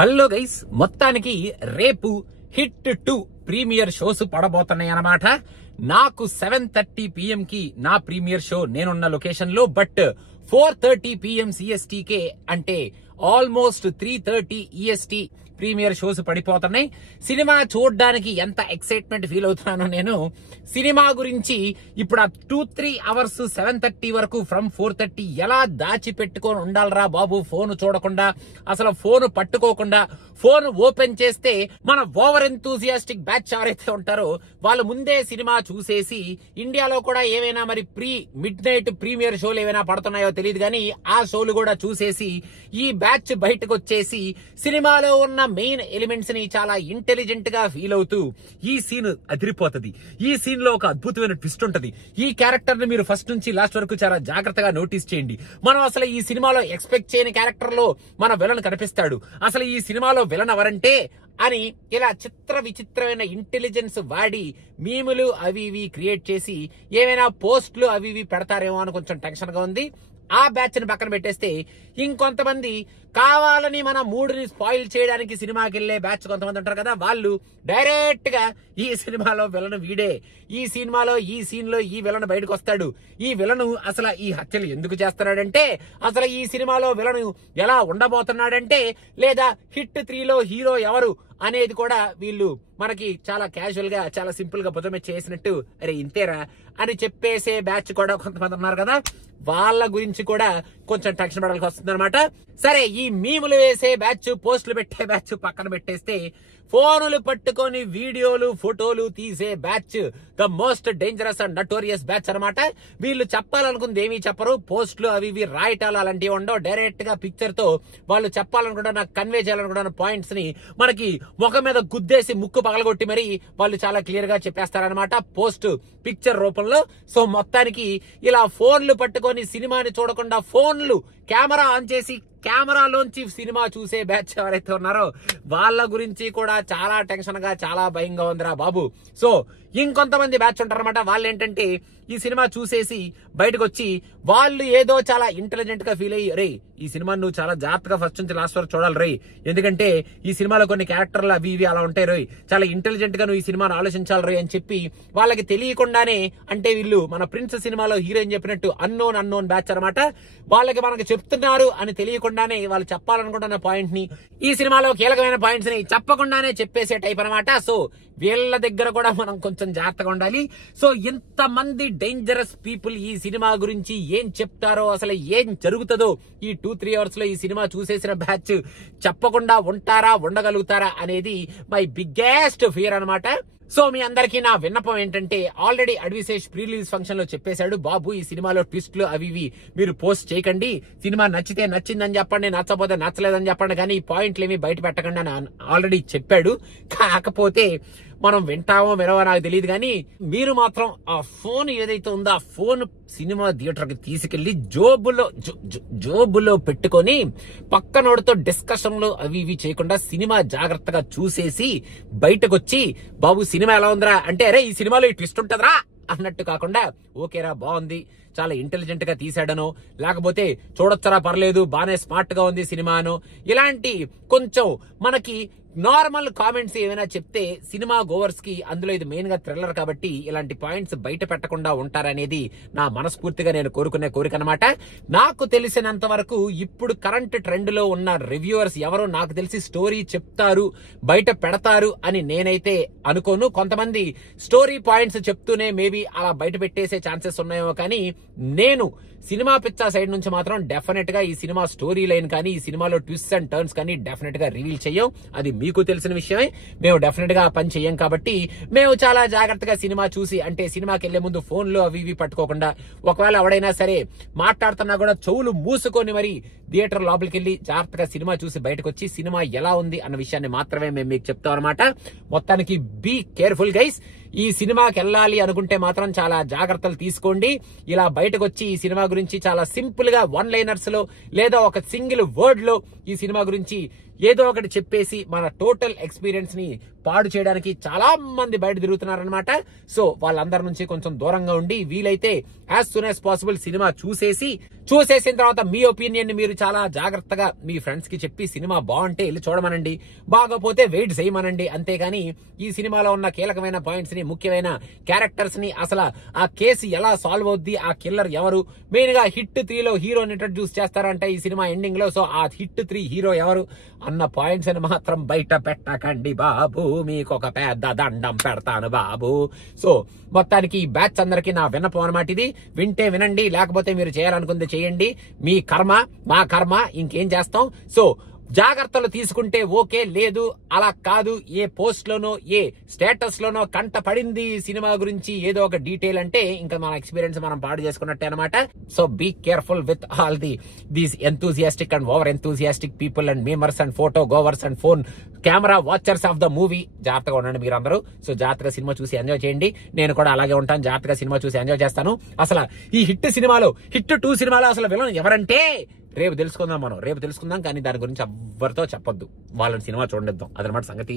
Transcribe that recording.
Hello guys, మొత్తానికి రేపు hit 2 premier shows పడబోతున్నాయి అన్నమాట. నాకు 7:30 PM కి నా ప్రీమియర్ షో నేనున్న లొకేషన్ లో, బట్ 4:30 PM CST కే అంటే ఆల్మోస్ట్ 3:30 EST ప్రీమియర్ షోస్ పడిపోతున్నాయి. సినిమా చూడడానికి ఎంత ఎక్సైట్మెంట్ ఫీల్ అవుతున్నానో నేను. సినిమా గురించి ఇప్పుడు 2-3 అవర్స్ 7:30 వరకు ఫ్రమ్ 4:30 ఎలా దాచిపెట్టుకొని ఉండాలరా బాబు, ఫోన్ చూడకుండా, అసలు ఫోన్ పట్టుకోకుండా. ఫోన్ ఓపెన్ చేస్తే మన ఓవర్ ఎంతూజియాస్టిక్ బ్యాచ్ ఎవరైతే ఉంటారో వాళ్ళు ముందే సినిమా చూసేసి, ఇండియాలో కూడా ఏవైనా మరి మిడ్ నైట్ ప్రీమియర్ షోలు ఏమైనా పడుతున్నాయో తెలియదు కానీ ఆ షోలు కూడా చూసేసి ఈ బ్యాచ్ బయటకు వచ్చేసి సినిమాలో ఉన్న మెయిన్ ఎలిమెంట్స్ ని చాలా ఇంటెలిజెంట్ గా ఫీల్ అవుతూ, ఈ సీన్ అదిరిపోతుంది, ఈ సీన్ లో ఒక అద్భుతమైన ట్విస్ట్ ఉంటది, ఈ క్యారెక్టర్ ని మీరు ఫస్ట్ నుంచి లాస్ట్ వరకు చాలా జాగ్రత్తగా నోటీస్ చేయండి, మనం అసలు ఈ సినిమాలో ఎక్స్పెక్ట్ చేయని క్యారెక్టర్ లో మన విలన్ కనిపిస్తాడు, అసలు ఈ సినిమాలో విలన్ ఎవరంటే అని ఇలా చిత్ర విచిత్రమైన ఇంటెలిజెన్స్ వాడి మీములు అవి ఇవి క్రియేట్ చేసి ఏమైనా పోస్టులు అవి ఇవి పెడతారేమో అని కొంచెం టెన్షన్ గా ఉంది. ఆ బ్యాచ్ ని పక్కన పెట్టేస్తే ఇంకొంతమంది కావాలని మన మూడుని స్పాయిల్ చేయడానికి సినిమాకి వెళ్లే బ్యాచ్ కొంతమంది ఉంటారు కదా, వాళ్ళు డైరెక్ట్ గా ఈ సినిమాలో విలన్ వీడే, ఈ సినిమాలో ఈ సీన్ లో ఈ విలన్ బయటకు వస్తాడు, ఈ విలను అసలు ఈ హత్యలు ఎందుకు చేస్తున్నాడంటే, అసలు ఈ సినిమాలో విలను ఎలా ఉండబోతున్నాడంటే, లేదా హిట్ 3లో హీరో ఎవరు అనేది కూడా వీళ్ళు మనకి చాలా క్యాజువల్ గా చాలా సింపుల్ గా భుజమే చేసినట్టు అరే ఇంతేరా అని చెప్పేసే బ్యాచ్ కూడా కొంతమంది ఉన్నారు కదా, వాళ్ళ గురించి కూడా కొంచెం టెన్షన్ పడాల్సి వస్తుంది అనమాట. సరే, ఈ మీములు వేసే బ్యాచ్, పోస్టులు పెట్టే బ్యాచ్ పక్కన పెట్టేస్తే ఫోనులు పట్టుకొని వీడియోలు ఫోటోలు తీసే batch the most dangerous and notorious batch అనమాట. వీళ్ళు చెప్పాలనుకుంది ఏమీ చెప్పరు, పోస్టులు అవి ఇవి రాయటాలు అలాంటివి ఉండవు, డైరెక్ట్ గా పిక్చర్ తో వాళ్ళు చెప్పాలనుకుంటున్న కన్వే చేయాలనుకుంటున్న పాయింట్స్ ని మనకి ముఖం మీద గుద్దేసి ముక్కు పగలగొట్టి మరి వాళ్ళు చాలా క్లియర్ గా చెప్పేస్తారనమాట పోస్ట్ పిక్చర్ రూపంలో. సో మొత్తానికి ఇలా ఫోన్లు పట్టుకొని సినిమాని చూడకుండా ఫోన్లు కెమెరా ఆన్ చేసి కెమెరాలోంచి సినిమా చూసే బ్యాచ్ ఎవరైతే ఉన్నారో వాళ్ళ గురించి కూడా చాలా టెన్షన్ గా చాలా భయంగా ఉందిరా బాబు. సో ఇంకొంతమంది బ్యాచ్ ఉంటారన్నమాట, వాళ్ళు ఏంటంటే ఈ సినిమా చూసేసి బయటకు వచ్చి వాళ్ళు ఏదో చాలా ఇంటెలిజెంట్ గా ఫీల్ అయ్యి, రే ఈ సినిమా నువ్వు చాలా జాగ్రత్తగా ఫస్ట్ నుంచి లాస్ట్ వరకు చూడాలి రే, ఎందుకంటే ఈ సినిమాలో కొన్ని క్యారెక్టర్లు అవి ఇవి అలా ఉంటాయి రోయ్, చాలా ఇంటెలిజెంట్ గా నువ్వు ఈ సినిమాను ఆలోచించాలి రోయ్ అని చెప్పి వాళ్ళకి తెలియకుండానే, అంటే వీళ్ళు మన ప్రిన్స్ సినిమాలో హీరోయిన్ చెప్పినట్టు అన్నోన్ బ్యాచ్ అనమాట, వాళ్ళకి మనకి చెప్తున్నారు అని తెలియకుండానే వాళ్ళు చెప్పాలనుకుంటున్న పాయింట్ ని, ఈ సినిమాలో కీలకమైన పాయింట్స్ ని చెప్పకుండానే చెప్పేసే టైప్ అనమాట. సో వీళ్ళ దగ్గర కూడా మనం కొంచెం జాగ్రత్తగా ఉండాలి. సో ఇంతమంది డేంజరస్ పీపుల్ ఈ సినిమా గురించి ఏం చెప్తారో, అసలు ఏం జరుగుతుందో ఈ 2-3 అవర్స్ లో ఈ సినిమా చూసేసిన బ్యాచ్ చెప్పకుండా ఉంటారా, ఉండగలుగుతారా అనేది మై బిగ్గెస్ట్ ఫియర్ అనమాట. సో మీ అందరికీ నా విన్నపం ఏంటంటే, already Adivi Sesh pre release function లో చెప్పేశాడు, బాబు ఈ సినిమాలో ట్విస్ట్లు అవి ఇవి మీరు పోస్ట్ చేయకండి, సినిమా నచ్చితే నచ్చిందని చెప్పండి, నచ్చకపోతే నచ్చలేదని చెప్పండి, కానీ ఈ పాయింట్లు ఏమి బయట పెట్టకండి అని ఆల్రెడీ చెప్పాడు. కాకపోతే మనం వింటామో వినవో నాకు తెలియదు, కానీ మీరు మాత్రం ఆ ఫోన్ ఏదైతే ఉందో ఆ ఫోన్ సినిమా థియేటర్ కి తీసుకెళ్లి జోబులో పెట్టుకొని పక్కనోడితో డిస్కషన్లు అవి ఇవి చేయకుండా సినిమా జాగ్రత్తగా చూసేసి బయటకు వచ్చి, బాబు సినిమా ఎలా ఉందిరా అంటే, అరే ఈ సినిమాలో ఈ ట్విస్ట్ ఉంటదిరా అన్నట్టు కాకుండా, ఓకేరా బాగుంది, చాలా ఇంటెలిజెంట్ గా తీసాడనో, లేకపోతే చూడొచ్చరా పర్లేదు బానే స్మార్ట్ గా ఉంది సినిమాను, ఇలాంటి కొంచెం మనకి నార్మల్ కామెంట్స్ ఏమైనా చెప్తే సినిమా గోవర్స్ కి, అందులో ఇది మెయిన్ గా థ్రిల్లర్ కాబట్టి ఇలాంటి పాయింట్స్ బయట పెట్టకుండా ఉంటారనేది నా మనస్ఫూర్తిగా నేను కోరుకునే కోరిక అనమాట. నాకు తెలిసినంత వరకు ఇప్పుడు కరెంట్ ట్రెండ్ లో ఉన్న రివ్యూవర్స్ ఎవరో నాకు తెలిసి స్టోరీ చెప్తారు, బయట పెడతారు అని నేనైతే అనుకోను. కొంతమంది స్టోరీ పాయింట్స్ చెప్తూనే మేబీ అలా బయట పెట్టేసే ఛాన్సెస్ ఉన్నాయేమో, కానీ నేను సినిమా పిచ్చా సైడ్ నుంచి మాత్రం డెఫినెట్ గా ఈ సినిమా స్టోరీ లైన్ కానీ ఈ సినిమాలో ట్విస్ట్ అండ్ టర్న్స్ కానీ డెఫినెట్ గా రివీల్ చెయ్యం, అది మీకు తెలిసిన విషయమే. మేము డెఫినెట్ గా పని చెయ్యం కాబట్టి మేము చాలా జాగ్రత్తగా సినిమా చూసి, అంటే సినిమాకి వెళ్లే ముందు ఫోన్లు అవి ఇవి పట్టుకోకుండా, ఒకవేళ ఎవడైనా సరే మాట్లాడుతున్నా కూడా చెవులు మూసుకొని మరి థియేటర్ లోపలికి వెళ్లి జాగ్రత్తగా సినిమా చూసి బయటకు వచ్చి సినిమా ఎలా ఉంది అన్న విషయాన్ని మాత్రమే మేము మీకు చెప్తాం అనమాట. మొత్తానికి బీ కేర్ఫుల్ గైస్, ఈ సినిమాకి వెళ్ళాలి అనుకుంటే మాత్రం చాలా జాగ్రత్తలు తీసుకోండి. ఇలా బయటకు వచ్చి ఈ సినిమా గురించి చాలా సింపుల్ గా 1 లైనర్స్ లో లేదా ఒక సింగిల్ వర్డ్ లో ఈ సినిమా గురించి ఏదో ఒకటి చెప్పేసి మన టోటల్ ఎక్స్పీరియన్స్ ని పాడు చేయడానికి చాలా మంది బయట తిరుగుతున్నారనమాట. సో వాళ్ళందరి నుంచి కొంచెం దూరంగా ఉండి వీలైతే as soon as possible cinema చూసేసిన తర్వాత మీ ఒపీనియన్ ని మీరు చాలా జాగ్రత్తగా మీ ఫ్రెండ్స్ కి చెప్పి సినిమా బాగుంటే వెళ్ళి చూడమనండి, బాగోపోతే వెయిట్ చేయమనండి. అంతేగాని ఈ సినిమాలో ఉన్న కీలకమైన పాయింట్స్ ని, ముఖ్యమైన క్యారెక్టర్స్ ని, అసలు ఆ కేసు ఎలా సాల్వ్ అవుద్ది, ఆ కిల్లర్ ఎవరు, మెయిన్ గా హిట్ 3లో హీరోని ఇంట్రడ్యూస్ చేస్తారంటే ఈ సినిమా ఎండింగ్ లో, సో ఆ హిట్ 3 హీరో ఎవరు అన్న పాయింట్స్ అని మాత్రం బయట పెట్టకండి బాబు, మీకు ఒక పెద్ద దండం పెడతాను బాబు. సో మొత్తానికి ఈ బ్యాచ్ అందరికి నా విన్నపం అన్నమాట ఇది. వింటే వినండి, లేకపోతే మీరు చేయాలనుకుంది చేయండి. మీ కర్మ, మా కర్మ, ఇంకేం చేస్తాం. సో జాగ్రత్తలు తీసుకుంటే ఓకే, లేదు అలా కాదు, ఏ పోస్ట్ లోనో ఏ స్టేటస్ లోనో కంట పడింది సినిమా గురించి ఏదో ఒక డీటెయిల్ అంటే ఇంకా మన ఎక్స్పీరియన్స్ మనం పాడు చేసుకున్నట్టే అనమాట. So be careful with all these enthusiastic and over enthusiastic people and memers and photo goers and phone camera watchers of the movie. జాగ్రత్తగా ఉండండి మీరు అందరూ. సో జాగ్రత్తగా సినిమా చూసి ఎంజాయ్ చేయండి. నేను కూడా అలాగే ఉంటాను, జాగ్రత్తగా సినిమా చూసి ఎంజాయ్ చేస్తాను. అసలు ఈ హిట్ 2 సినిమాలో అసలు విలన్ ఎవరంటే రేపు తెలుసుకుందాం. కానీ దాని గురించి ఎవ్వరితో చెప్పొద్దు, వాళ్ళని సినిమా చూడనిద్దాం, అదనమాట సంగతి.